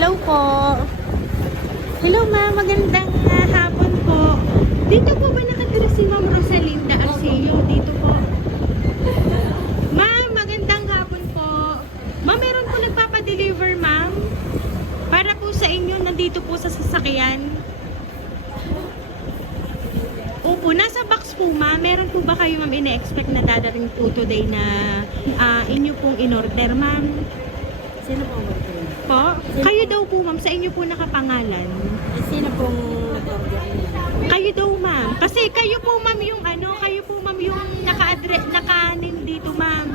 Hello po. Hello ma'am, magandang hapon po. Dito po ba nakatira si Ma'am Rosalinda Arceo? Dito po. Ma'am, magandang hapon po. Ma'am, meron po nagpapadeliver ma'am. Para po sa inyo, nandito po sa sasakyan. Opo, nasa box po ma'am. Meron po ba kayo ma'am ina-expect na dadating po today na inyo pong in-order ma'am? Sino po order? Po? Kayo daw po ma'am, sa inyo po nakapangalan. Sino pong nag-order niya? Kayo daw ma'am. Kasi kayo po ma'am yung kayo po ma'am yung naka-name dito ma'am.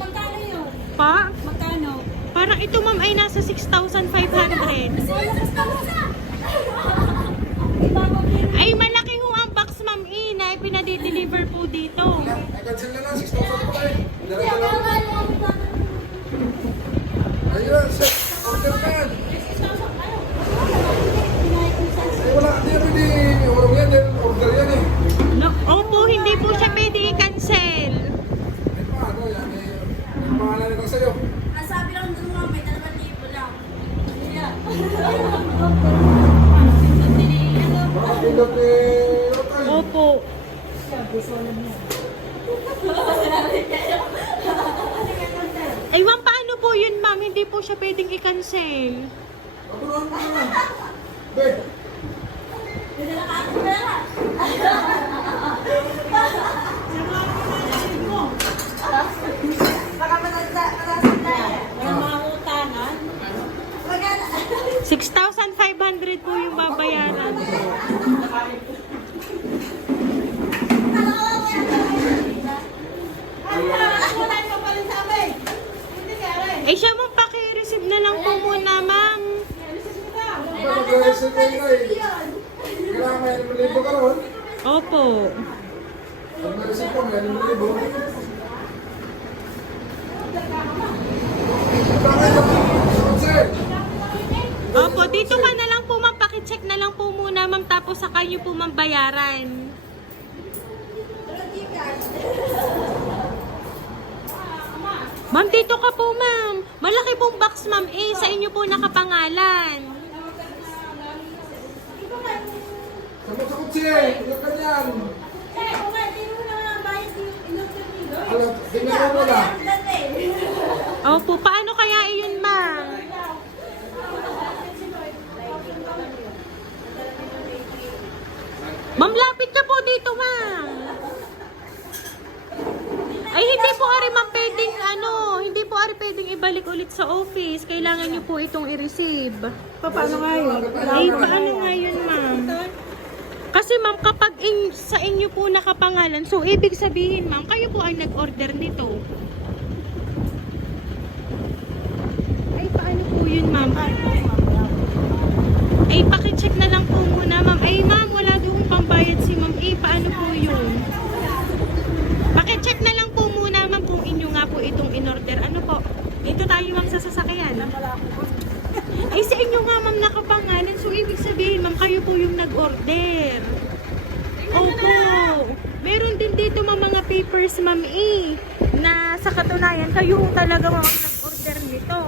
Magkano yun? Pa? Magkano? Parang ito ma'am ay nasa 6,500. Ay malaki ho ang box ma'am na pinadi-deliver po dito. I-cancel na lang, 6,000 po tayo. Ayun, set. Order na yan. Ay, wala. Hindi yan pwede urong yan. Order yan eh. No, opo, hindi po siya pwede i-cancel. Ay, paano yan eh. Pangalan nito sa'yo. Nasabi lang doon mga may 2,000 lang. Baka pindot eh. Rotay. Opo. Ay ma'am, paano po yun ma'am? Hindi po siya pwedeng i-cancel. Patuloy mo na lang. Be. May mga utanan. 6,500 po yung babayaran. Eh siya mong paki-receive na lang po muna ma'am. Ba, mag-reset kayo na eh. Kailangan may 1,000 ka naman. Opo. Pag may-reset ka, may 1,000. Bakit? Cancel. Opo, dito ka na lang po ma'am. Paki-check na lang po muna ma'am. Tapos saka nyo po ma'am bayaran. Ma'am, dito ka po ma'am. Malaki pong box ma'am sa inyo po nakapangalan. Sakot-sakot siya. Ilan ka niyan? Alam, tingnan mo na. Opo, paano kaya iyon ma'am? Ma'am, lapit ka po dito ma'am. Ay, hindi po ari ma'am pwedeng hindi po ari pwedeng ibalik ulit sa office. Kailangan niyo po itong i-receive. Paano nga yun? Ay, paano nga yun ma'am? Kasi ma'am, kapag sa inyo po nakapangalan, so ibig sabihin ma'am, kayo po ay nag-order nito. Ay, paano po yun ma'am? Ay, pakicheck na lang po muna ma'am. Ay ma'am, wala doon pambayad si ma'am. Paano po yun? Pakicheck na lang po muna ma'am kung inyo nga po itong in-order. Ano po? Dito tayo ma'am sa sasakyan. Ay, sa inyo nga ma'am nakapangalan. So, ibig sabihin ma'am, kayo po yung nag-order. Opo. Meron din dito ma'am mga papers ma'am na sa katunayan, kayo talaga ma'am nag-order nito.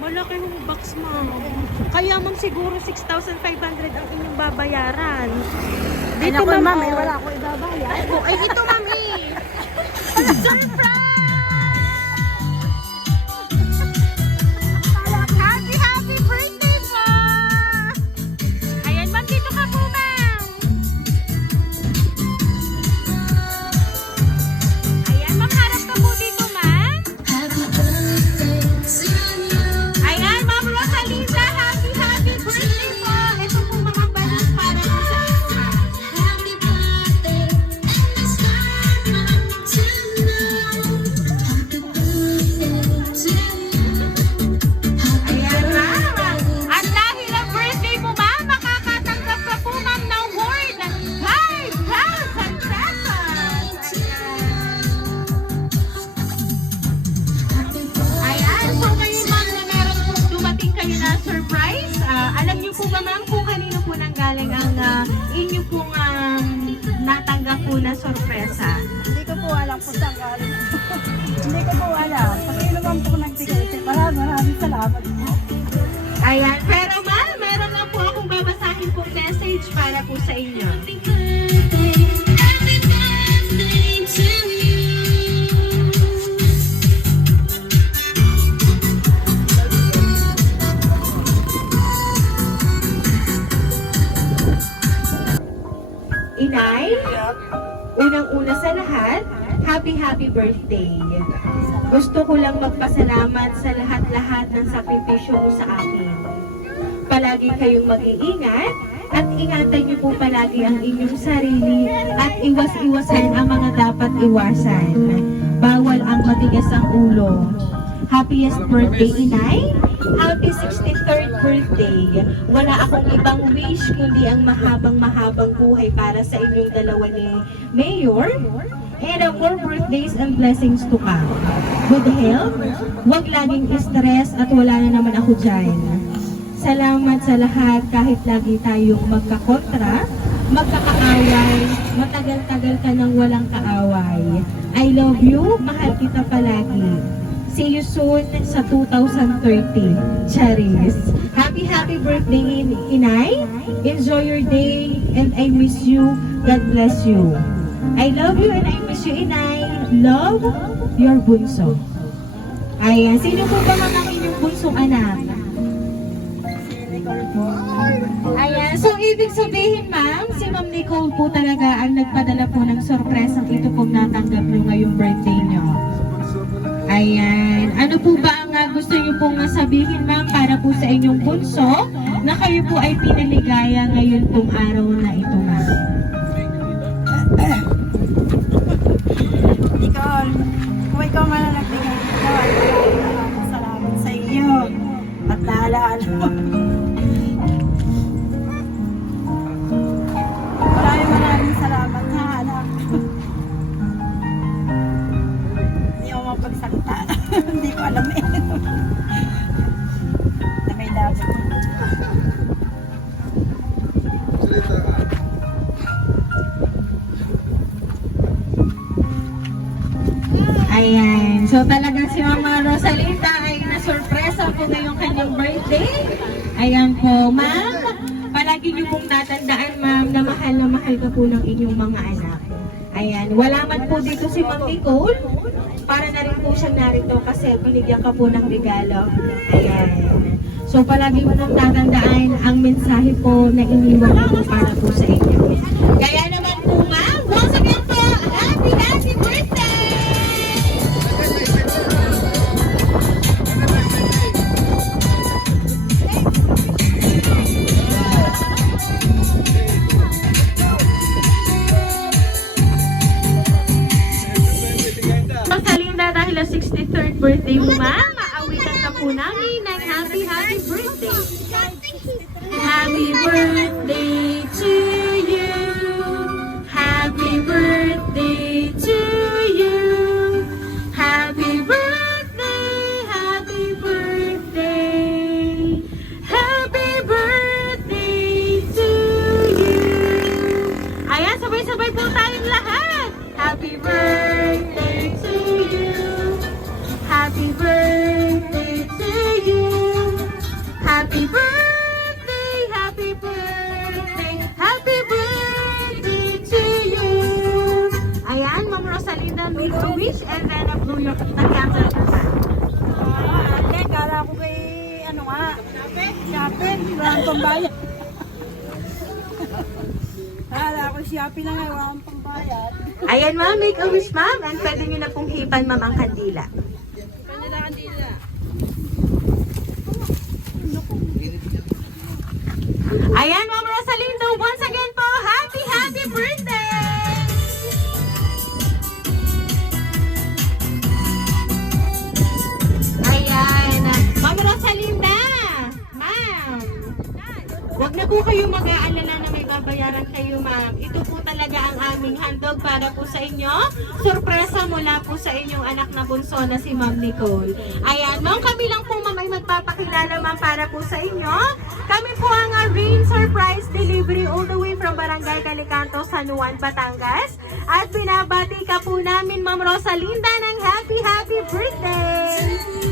Malaki yung box ma'am. Kaya ma'am siguro 6,500 ang inyong babayaran. Dito ma'am, wala ako ibabayad. Ay, ito ma'am Surprise! Happy, happy birthday po! Ayan ma'am, dito ka po ma'am. Ayan ma'am, harap ka po dito ma'am. Ayan ma'am Rosalinda, happy, happy birthday po! Ito po mga balloons para sa ma'am, kung kanino po nanggaling ang inyo pong natanggap po na sorpresa? Hindi ko po alam kung saan galing. Hindi ko po alam. Pag naman po nagbigay. Maraming salamat po. Ayan, pero ma'am, meron na po akong babasahin pong message para po sa inyo. Inay, unang-una sa lahat, happy birthday. Gusto ko lang magpasalamat sa lahat-lahat ng sakripisyo mo sa akin. Palagi kayong mag-iingat at ingatan niyo po palagi ang inyong sarili at iwas-iwasan ang mga dapat iwasan. Bawal ang matigas ang ulo. Happiest birthday, Inay! Happy 63rd birthday! Wala akong ibang wish kundi ang mahabang buhay para sa inyong dalawa ni Mayor. And more birthdays and blessings to come. Good health, huwag laging stress at wala na naman ako dyan. Salamat sa lahat kahit lagi tayong magkakontra, magkakaaway, matagal-tagal ka nang walang kaaway. I love you, mahal kita palagi. See you soon sa 2030. Charis. Happy birthday, Inay. Enjoy your day and I miss you. God bless you. I love you and I miss you, Inay. Love, your bunso. Ayan. Sino po ba ang inyong bunsong anak? Ayan. So, ibig sabihin, ma'am, si Ma'am Nicole po talaga ang nagpadala po ng sorpresang ito pong natanggap nyo ngayong birthday nyo. Ayan. Ano po ba ang gusto nyo pong sabihin, ma'am, para po sa inyong bunso na kayo po ay pinaligaya ngayon pong araw na ito, ma'am? Nicole, kung ikaw man ang nagbigay dito, maraming salamat sa iyo. At naalala mo. Maraming salamat ha, anak. Hindi ako mapagsalita. Hindi ko alam eh. Na may laban. Salita ka. Ayan. So talagang si Mama Rosalinda ay nasurpresa po ngayong kanyang birthday. Ayan po, ma'am. Palagi niyo pong tatandaan, ma'am, na mahal ka po ng inyong mga anak. Ayan. Wala man po dito si Ma'am Nicole. Para na rin po siya narito kasi binigyan ka po ng regalo. Ayan. So palagi mo nang tatandaan ang mensahe po na iniwan ko para po sa inyo. Kaya naman po, ma'am, once again po, happy birthday! Rosalinda, dahil ang 63rd birthday mo, ma'am, maawitan ka po namin ng happy birthday. Happy birthday to you. Happy birthday to you. Happy birthday, happy birthday. Happy birthday to you. Ayan, sabay-sabay po tayong lahat. Happy birthday to you. Happy birthday to you. Happy birthday, happy birthday, happy birthday to you. Ayan, Ma'am Rosalinda, make a wish and then blow the candle. Ate, kala ko kay, ano nga, Shopee, walang pambayad. Kala ko Shopee lang ay walang pambayad. Ayan, ma'am, make a wish, ma'am, and pwede nyo na pong hipan, ma'am, ang kandila. Ayan, Ma'am Rosalinda, once again po, happy birthday! Ayan, Ma'am Rosalinda, ma'am, huwag na po kayo mag-aalala na may babayaran kayo, ma'am. Ito po talaga ang aming handog para po sa inyo. Sorpresa mula po sa inyong anak na bunso na si Ma'am Nicole. Ayan, ma'am, kami lang po, ma'am, ay magpapakilala ma'am para po sa inyo. Kami po ang Rain Surprise Delivery all the way from Barangay Calicanto, San Juan, Batangas. At binabati ka po namin Ma'am Rosalinda ng happy birthday!